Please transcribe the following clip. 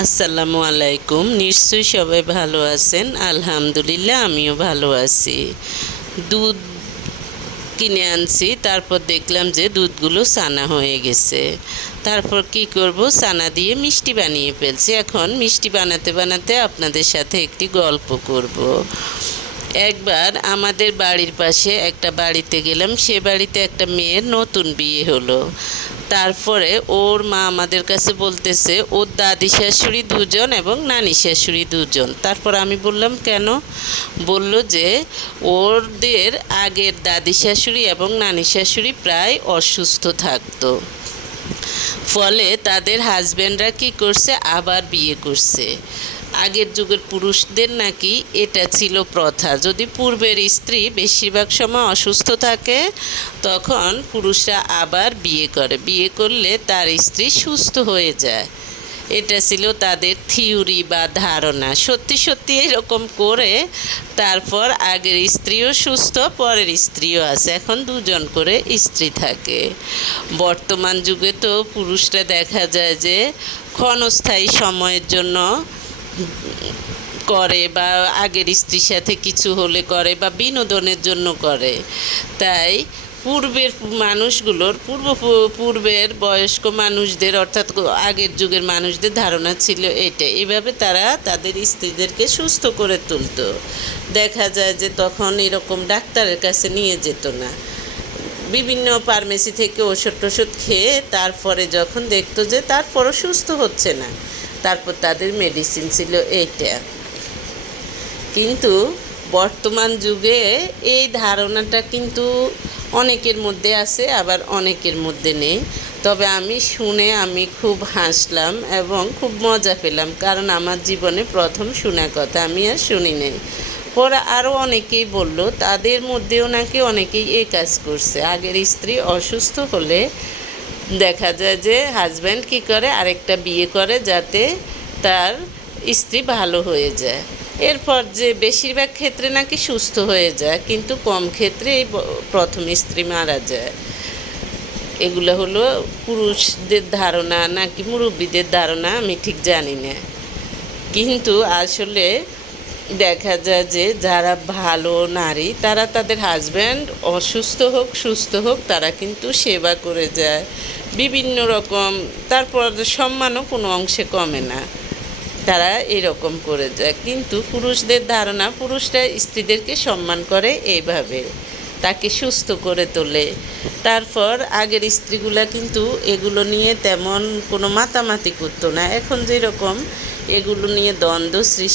আসসালামু আলাইকুম। নিশ্চয়ই সবাই ভালো আছেন। আলহামদুলিল্লাহ আমিও ভালো আছি। দুধ কিনে আনছি, তারপর দেখলাম যে দুধগুলো ছানা হয়ে গেছে। তারপর কি করব, ছানা দিয়ে মিষ্টি বানিয়ে ফেলছি। এখন মিষ্টি বানাতে বানাতে আপনাদের সাথে একটি গল্প করব। একবার আমাদের বাড়ির পাশে একটা বাড়িতে গেলাম। সে বাড়িতে একটা মেয়ের নতুন বিয়ে হলো। তারপরে ওর মা আমাদের কাছে বলতেছে ওর দাদি শাশুড়ি দুজন এবং নানি শাশুড়ি দুজন। তারপর আমি বললাম কেন? বলল যে ওদের আগের দাদি শাশুড়ি এবং নানি শাশুড়ি প্রায় অসুস্থ থাকতো, ফলে তাদের হাজব্যান্ডরা কী করছে, আবার বিয়ে করছে। আগের যুগের পুরুষদের নাকি এটা ছিল প্রথা, যদি পূর্বের স্ত্রী বেশিরভাগ সময় অসুস্থ থাকে তখন পুরুষরা আবার বিয়ে করে, বিয়ে করলে তার স্ত্রী সুস্থ হয়ে যায়। এটা ছিল তাদের থিওরি বা ধারণা। সত্যি সত্যি এরকম করে তারপর আগের স্ত্রীও সুস্থ, পরের স্ত্রীও আছে, এখন দুজন করে স্ত্রী থাকে। বর্তমান যুগে তো পুরুষরা দেখা যায় যে ক্ষণস্থায়ী সময়ের জন্য করে, বা আগের স্ত্রীর সাথে কিছু হলে করে, বা বিনোদনের জন্য করে। তাই পূর্বের মানুষগুলোর পূর্বের বয়স্ক মানুষদের, অর্থাৎ আগের যুগের মানুষদের ধারণা ছিল এটা, এইভাবে তারা তাদের স্ত্রীদেরকে সুস্থ করে তুলত। দেখা যায় যে তখন এরকম ডাক্তারের কাছে নিয়ে যেত না, বিভিন্ন ফার্মেসি থেকে ওষুধ খেয়ে তারপরে যখন দেখতো যে তারপরও সুস্থ হচ্ছে না, তারপর তাদের মেডিসিন ছিল এইটা। কিন্তু বর্তমান যুগে এই ধারণাটা কিন্তু অনেকের মধ্যে আছে, আবার অনেকের মধ্যে নেই। তবে আমি শুনে খুব হাসলাম এবং খুব মজা পেলাম, কারণ আমার জীবনে প্রথম শোনা কথা, আমি আর শুনি নাই। পরে আরও অনেকেই বলল তাদের মধ্যেও নাকি অনেকেই এই কাজ করছে। আগের স্ত্রী অসুস্থ হলে দেখা যায় যে হাজব্যান্ড কী করে, আরেকটা বিয়ে করে যাতে তার স্ত্রী ভালো হয়ে যায়। এরপর যে বেশিরভাগ ক্ষেত্রে নাকি সুস্থ হয়ে যায়, কিন্তু কম ক্ষেত্রে এই প্রথম স্ত্রী মারা যায়। এগুলো হলো পুরুষদের ধারণা নাকি মুরব্বীদের ধারণা, আমি ঠিক জানি না। কিন্তু আসলে দেখা যায় যে যারা ভালো নারী তারা তাদের হাজব্যান্ড অসুস্থ হোক সুস্থ হোক তারা কিন্তু সেবা করে যায় বিভিন্ন রকম, তারপর সম্মানও কোনো অংশে কমে না, তারা এরকম করে যায়। কিন্তু পুরুষদের ধারণা, পুরুষরা স্ত্রীদেরকে সম্মান করে এইভাবে, তাকে সুস্থ করে তোলে। তারপর আগের স্ত্রীগুলা কিন্তু এগুলো নিয়ে তেমন কোনো মাতামাতি করতো না। এখন যেরকম এগুলো নিয়ে দ্বন্দ্ব সৃষ্টি